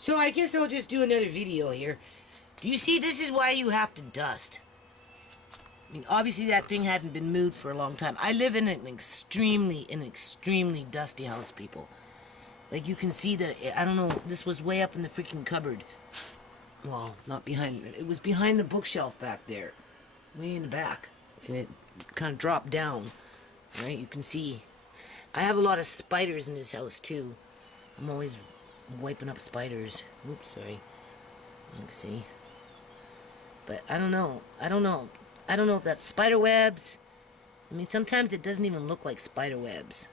So I guess I'll just do another video here. Do you see, this is why you have to dust. I mean, obviously that thing hadn't been moved for a long time. I live in an extremely dusty house, people. Like, you can see that, I don't know, this was way up in the freaking cupboard. Well, not behind it. It was behind the bookshelf back there. Way in the back. And it kind of dropped down. Right? You can see. I have a lot of spiders in this house, too. I'm always wiping up spiders. Oops, sorry. You can see. But I don't know. I don't know if that's spider webs. I mean, sometimes it doesn't even look like spider webs.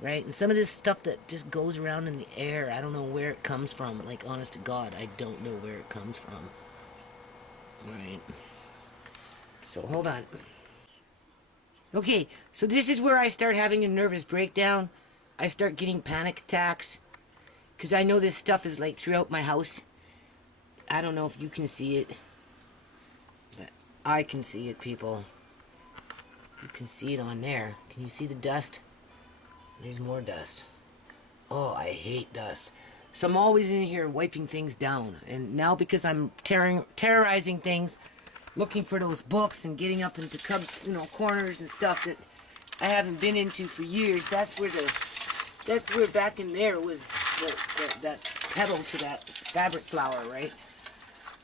Right? And some of this stuff that just goes around in the air, I don't know where it comes from. Like, honest to God, I don't know where it comes from. Right. So, hold on. Okay, so this is where I start having a nervous breakdown. I start getting panic attacks. Because I know this stuff is, like, throughout my house. I don't know if you can see it. But I can see it, people. You can see it on there. Can you see the dust? There's more dust. Oh, I hate dust. So I'm always in here wiping things down. And now because I'm terrorizing things, looking for those books and getting up into corners and stuff that I haven't been into for years, that's where back in there was that petal to that fabric flower, right?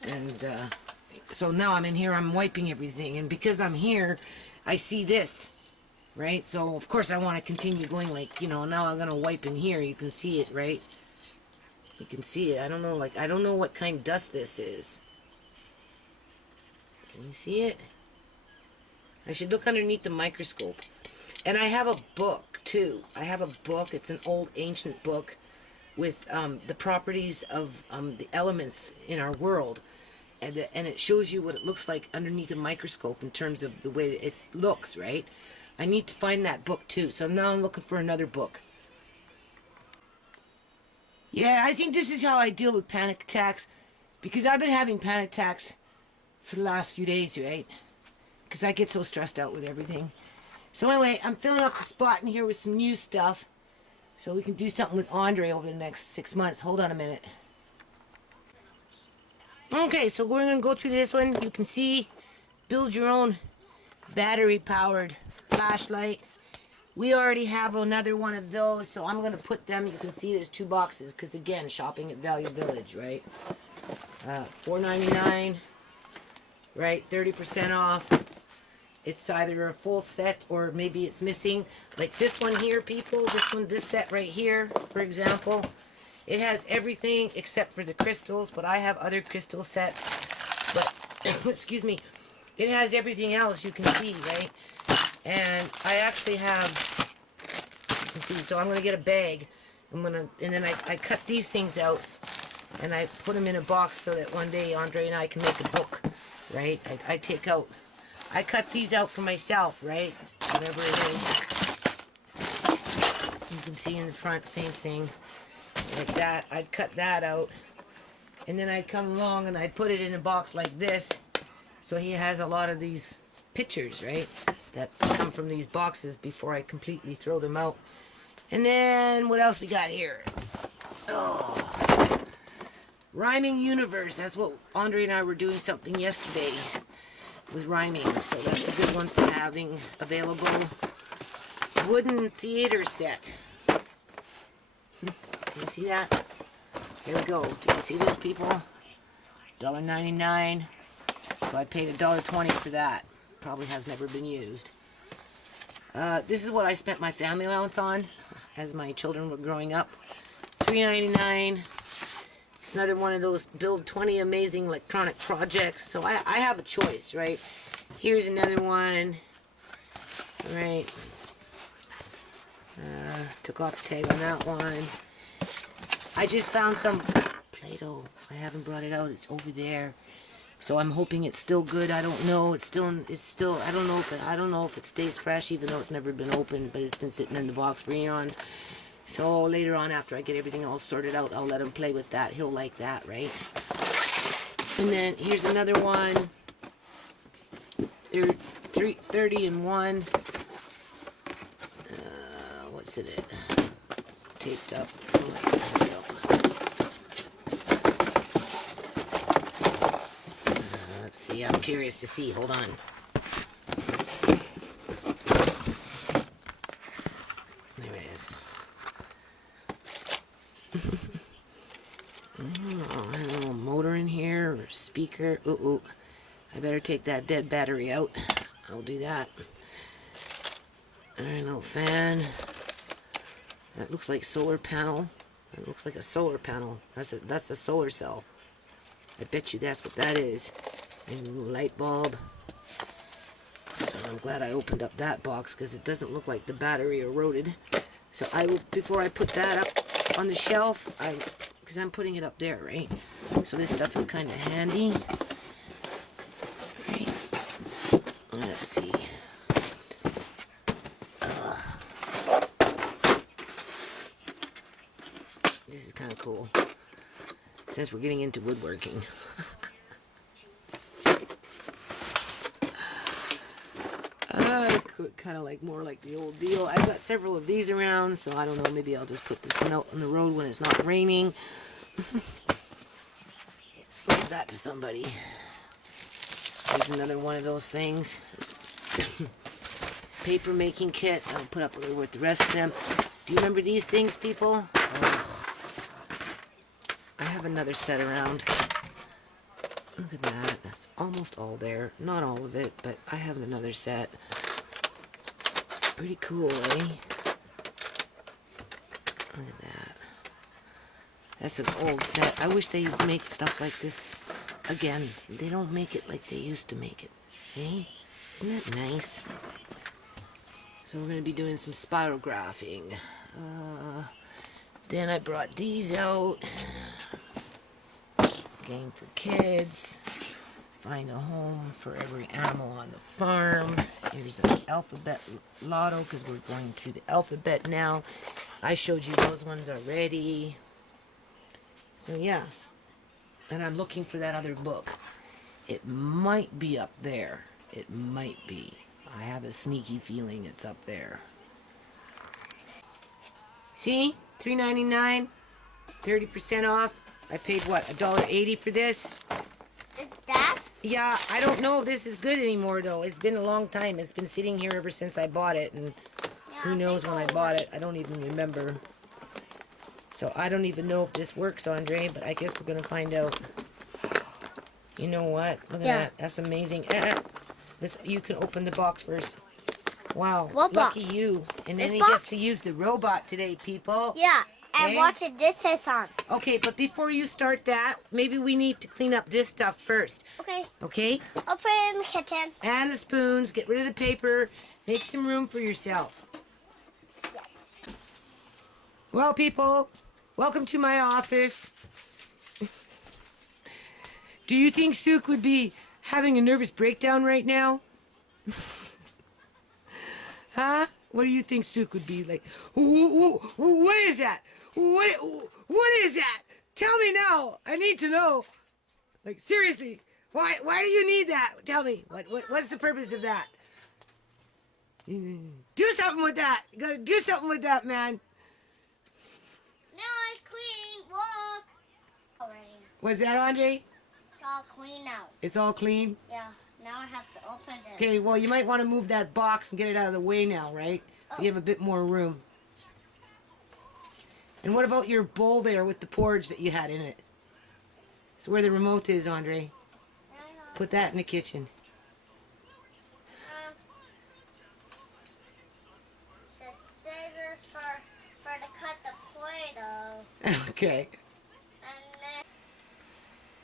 And so now I'm in here, I'm wiping everything. And because I'm here, I see this. Right, so of course I want to continue going, like, now I'm going to wipe in here. You can see it, right? You can see it. I don't know what kind of dust this is. Can you see it? I should look underneath the microscope. And I have a book, too. I have a book. It's an old, ancient book with the properties of the elements in our world. And it shows you what it looks like underneath a microscope in terms of the way it looks, right? I need to find that book too, so now I'm looking for another book. Yeah, I think this is how I deal with panic attacks, because I've been having panic attacks for the last few days, right? Because I get so stressed out with everything. So anyway, I'm filling up the spot in here with some new stuff, so we can do something with Andre over the next 6 months. Hold on a minute. Okay, so we're going to go through this one. You can see, build your own battery-powered flashlight. We already have another one of those, so I'm going to put them, you can see there's 2 boxes, because again, shopping at Value Village, right? $4.99, right? 30% off. It's either a full set or maybe it's missing. Like this one here, people, this set right here, for example, it has everything except for the crystals, but I have other crystal sets. But, excuse me, it has everything else, you can see, right? And I actually have, you can see, so I'm going to get a bag. And then I cut these things out and I put them in a box so that one day Andre and I can make a book, right? I cut these out for myself, right? Whatever it is. You can see in the front, same thing. Like that. I'd cut that out. And then I'd come along and I'd put it in a box like this. So he has a lot of these pictures, right? That come from these boxes before I completely throw them out. And then, what else we got here? Oh. Rhyming Universe. That's what Andre and I were doing something yesterday with rhyming. So that's a good one for having available. Wooden theater set. Can you see that? Here we go. Do you see this, people? $1.99. So I paid $1.20 for that. Probably has never been used. This is what I spent my family allowance on as my children were growing up. $3.99. It's another one of those build 20 amazing electronic projects. So I have a choice, right? Here's another one. All right. Took off the tag on that one. I just found some Play-Doh. I haven't brought it out. It's over there. So I'm hoping it's still good. I don't know. It's still. I don't know if it stays fresh, even though it's never been opened. But it's been sitting in the box for eons. So later on, after I get everything all sorted out, I'll let him play with that. He'll like that, right? And then here's another one. They're 30 in one. What's in it? It's taped up. see. I'm curious to see. Hold on. There it is. Oh, a little motor in here, or speaker. Ooh. I better take that dead battery out. I'll do that. Alright, little fan. That looks like solar panel. That looks like a solar panel. That's a solar cell. I bet you that's what that is. And a little light bulb. So I'm glad I opened up that box because it doesn't look like the battery eroded. So I will, before I put that up on the shelf, because I'm putting it up there, right? So this stuff is kind of handy. Right. Let's see. This is kind of cool. Since we're getting into woodworking. Kind of like more like the old deal. I've got several of these around, so I don't know, maybe I'll just put this one out on the road when it's not raining. Give that to somebody. Here's another one of those things. Paper making kit. I'll put up with the rest of them. Do you remember these things, people? Oh. I have another set around. Look at that. That's almost all there. Not all of it, but I have another set. Pretty cool, eh? Look at that. That's an old set. I wish they would make stuff like this again. They don't make it like they used to make it. Eh? Isn't that nice? So we're going to be doing some spirographing. Then I brought these out. Game for kids. Find a home for every animal on the farm. Here's an alphabet lotto because we're going through the alphabet now. I showed you those ones already. So yeah. And I'm looking for that other book. It might be up there. It might be. I have a sneaky feeling it's up there. See? $3.99. 30% off. I paid what? $1.80 for this? Is that? Yeah, I don't know if this is good anymore though. It's been a long time. It's been sitting here ever since I bought it, and who knows when I bought it. I don't even remember. So I don't even know if this works, Andre, but I guess we're gonna find out. You know what? Look at that. That's amazing. You can open the box first. Wow. What lucky box? You. And This then he box? gets to use the robot today, people. Yeah, and Eh? watch it this face on. Okay, but before you start that, maybe we need to clean up this stuff first. Okay. Okay? I'll put it in the kitchen. And the spoons. Get rid of the paper. Make some room for yourself. Yes. Well, people, welcome to my office. Do you think Sook would be having a nervous breakdown right now? Huh? What do you think Sook would be like? What is that? What is that? Tell me now. I need to know. Like, seriously, why do you need that? Tell me. What's the purpose of that? Do something with that. You gotta do something with that, man. Now it's clean. Look. Already. What's that, Andre? It's all clean now. It's all clean? Yeah. Now I have to open it. Okay, well, you might want to move that box and get it out of the way now, right? So you have a bit more room. And what about your bowl there with the porridge that you had in it? It's where the remote is, Andre. Put that in the kitchen. The scissors for to cut the Play-Doh. Okay. And then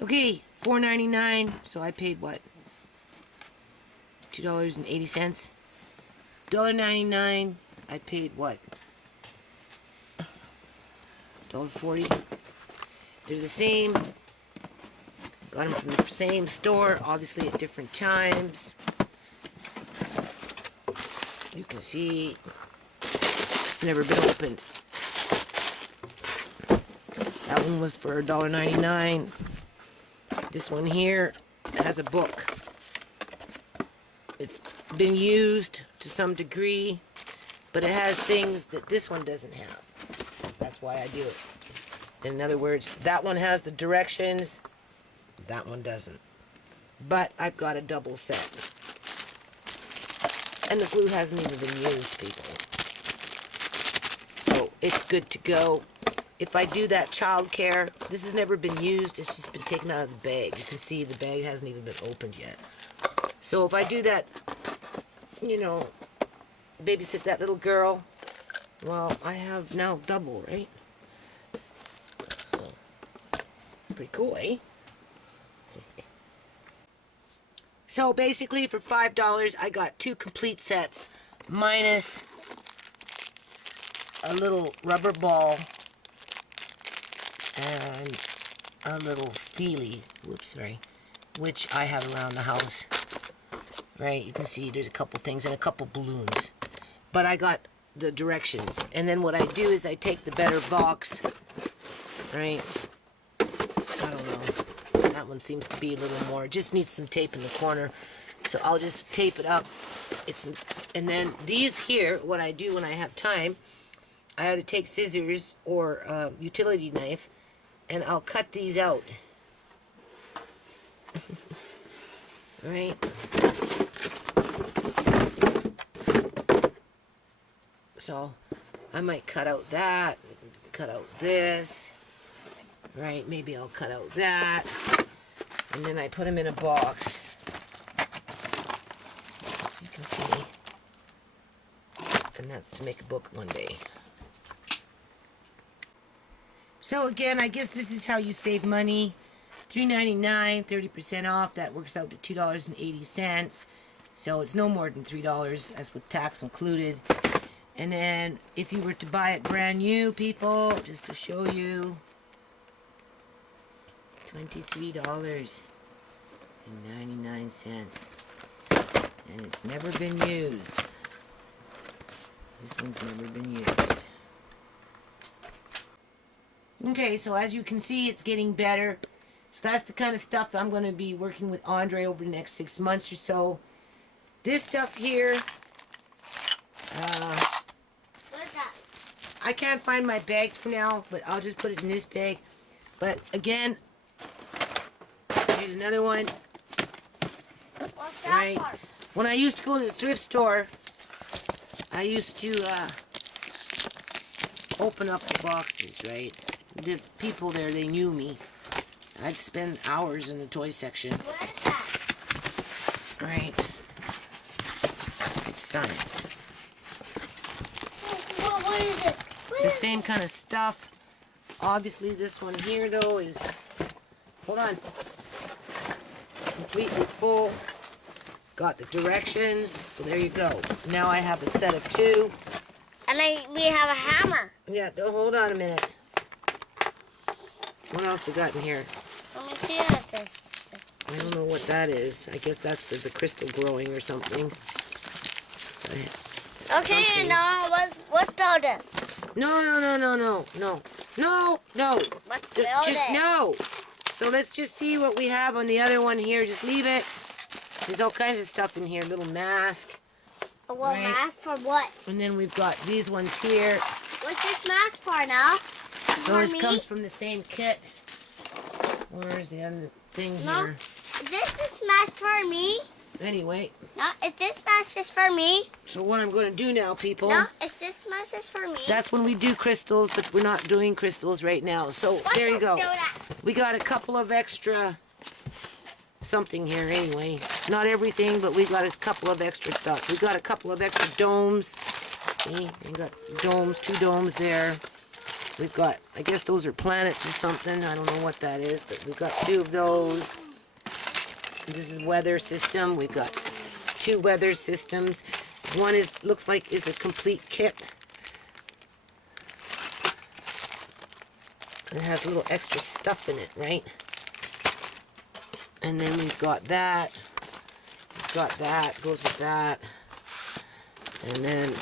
Okay, $4.99. So I paid what? $2.80. $1.99. I paid what? $1.40. They're the same. Got them from the same store, obviously at different times. You can see, never been opened. That one was for $1.99. This one here has a book. It's been used to some degree, but it has things that this one doesn't have. That's why I do it. In other words, that one has the directions, that one doesn't. but I've got a double set. And the glue hasn't even been used, people. So it's good to go. If I do that child care, this has never been used. It's just been taken out of the bag. You can see the bag hasn't even been opened yet. So if I do that, you know, babysit that little girl, well, I have now double, right? So, pretty cool, eh? So basically for $5, I got 2 complete sets minus a little rubber ball and a little steely, which I have around the house. Right, you can see there's a couple things and a couple balloons. But I got the directions. And then what I do is I take the better box, right? I don't know. That one seems to be a little more. It just needs some tape in the corner. So I'll just tape it up. And then these here, what I do when I have time, I either take scissors or a utility knife, and I'll cut these out. Right? So I might cut out that, cut out this, right? Maybe I'll cut out that, and then I put them in a box. You can see, and that's to make a book one day. So again, I guess this is how you save money. $3.99, 30% off. That works out to $2.80. So it's no more than $3. That's with tax included. And then if you were to buy it brand new, people, just to show you, $23.99. And it's never been used. This one's never been used. Okay, so as you can see, it's getting better. So that's the kind of stuff that I'm going to be working with Andre over the next 6 months or so. This stuff here, I can't find my bags for now, but I'll just put it in this bag. But again, here's another one. What's that Right. for? When I used to go to the thrift store, I used to open up the boxes, right? The people there, they knew me. I'd spend hours in the toy section. What is that? Right. It's science. What is it? The same kind of stuff. Obviously, this one here, though, is... Hold on. Completely full. It's got the directions. So there you go. Now I have a set of 2. And we have a hammer. Yeah, hold on a minute. What else we got in here? Let me see what this. I don't know what that is. I guess that's for the crystal growing or something. So, Okay, something. now let's build this. No. Let's build Just it. no. So let's just see what we have on the other one here. Just leave it. There's all kinds of stuff in here. Little mask. Well, Right. mask for what? And then we've got these ones here. What's this mask for now? So For it me? comes from the same kit. Where's the other thing No. here? Is this mask for me? Anyway, No, is this mask is for me? so what I'm going to do now, people, No, is this mask is for me? that's when we do crystals, but we're not doing crystals right now. So there you go. Do that. We got a couple of extra something here anyway. Not everything, but we got a couple of extra stuff. We got a couple of extra domes. See, we got domes, 2 domes there. We've got, I guess those are planets or something. I don't know what that is, but we've got 2 of those. This is weather system. We've got 2 weather systems. One looks like is a complete kit. It has a little extra stuff in it, right? And then we've got that. We've got that. Goes with that. And then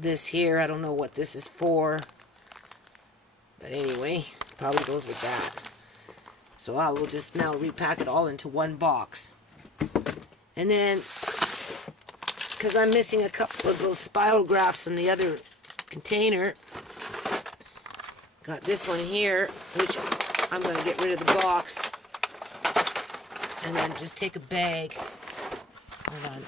this here, I don't know what this is for. But anyway, probably goes with that. So I will just now repack it all into one box. And then, because I'm missing a couple of those spirographs in the other container, got this one here, which I'm going to get rid of the box. And then just take a bag. Hold on.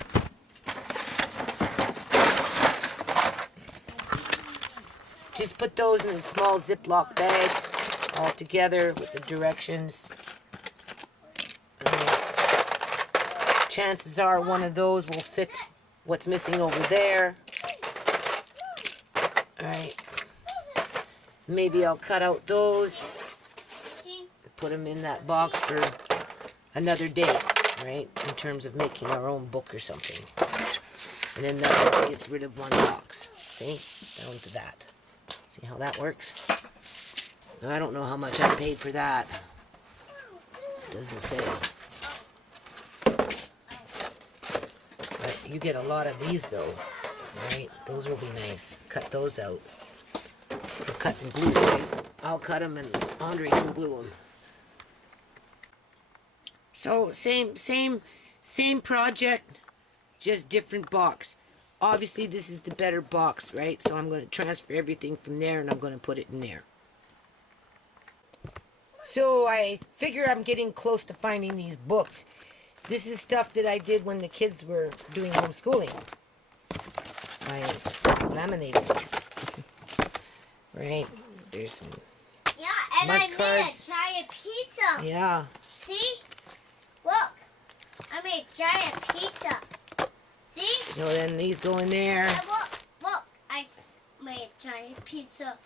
Just put those in a small Ziploc bag all together with the directions. Chances are one of those will fit what's missing over there. Alright. Maybe I'll cut out those. Put them in that box for another day, right? In terms of making our own book or something. And then that gets rid of one box. See? Down to that. See how that works? Now, I don't know how much I paid for that. Doesn't say. But you get a lot of these though, right? Those will be nice. Cut those out. For cut and glue, right? I'll cut them and Andre can glue them. So same project, just different box. Obviously this is the better box, right? So I'm going to transfer everything from there and I'm going to put it in there. So I figure I'm getting close to finding these books. This is stuff that I did when the kids were doing homeschooling. I laminated these. Right? There's some Yeah, and mud I made cards. a giant pizza. Yeah. See? Look. I made a giant pizza. See? So then these go in there. And look. I made a giant pizza.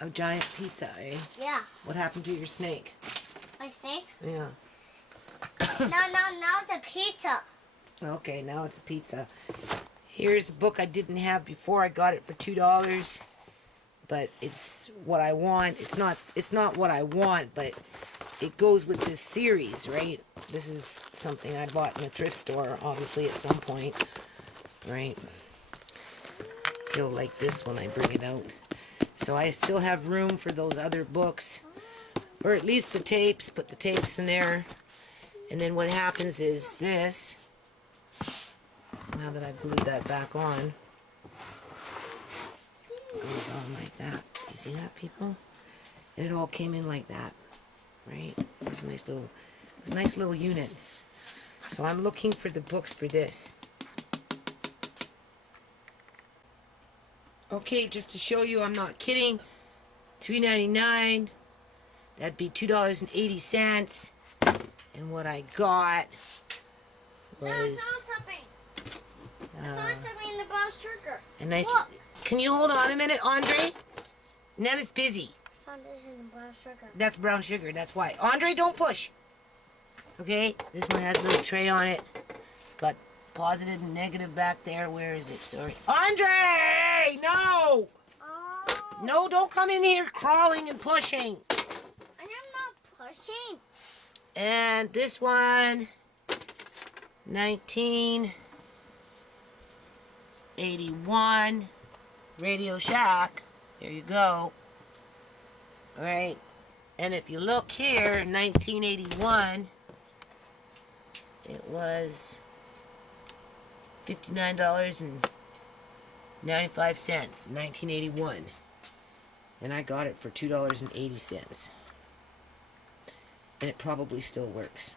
A giant pizza, eh? Yeah. What happened to your snake? My snake? Yeah. Now it's a pizza. Okay, now it's a pizza. Here's a book I didn't have before. I got it for $2. But it's what I want. It's not what I want, but it goes with this series, right? This is something I bought in a thrift store, obviously, at some point. Right? You'll like this when I bring it out. So I still have room for those other books. Or at least the tapes. Put the tapes in there. And then what happens is this. Now that I've glued that back on. Goes on like that. Do you see that, people? And it all came in like that. Right? It was a nice little unit. So I'm looking for the books for this. Okay, just to show you I'm not kidding. $3.99. That'd be $2.80. And what I got No, I was found something. I found something in the brown sugar. a nice... Look. Can you hold on a minute, Andre? Nana's busy. I found this in the brown sugar. That's brown sugar, that's why. Andre, don't push. Okay, this one has a little tray on it. It's got positive and negative back there. Where is it? Sorry. Andre! No! Oh. No, don't come in here crawling and pushing. I'm not pushing. And this one, 1981, Radio Shack. There you go. All right. And if you look here, 1981, it was $59.95, 1981. And I got it for $2.80. And it probably still works.